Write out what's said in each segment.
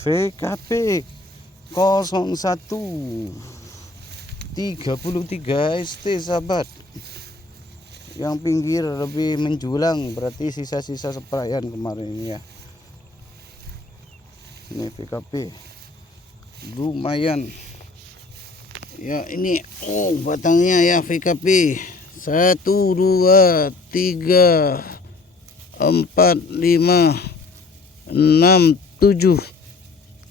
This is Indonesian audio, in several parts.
VKP 01 33 ST sahabat yang pinggir lebih menjulang berarti sisa-sisa sprayan kemarin ya. Ini VKP lumayan. Ya ini oh batangnya ya VKP satu dua tiga empat lima enam tujuh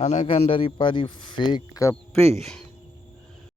anakan dari padi VKP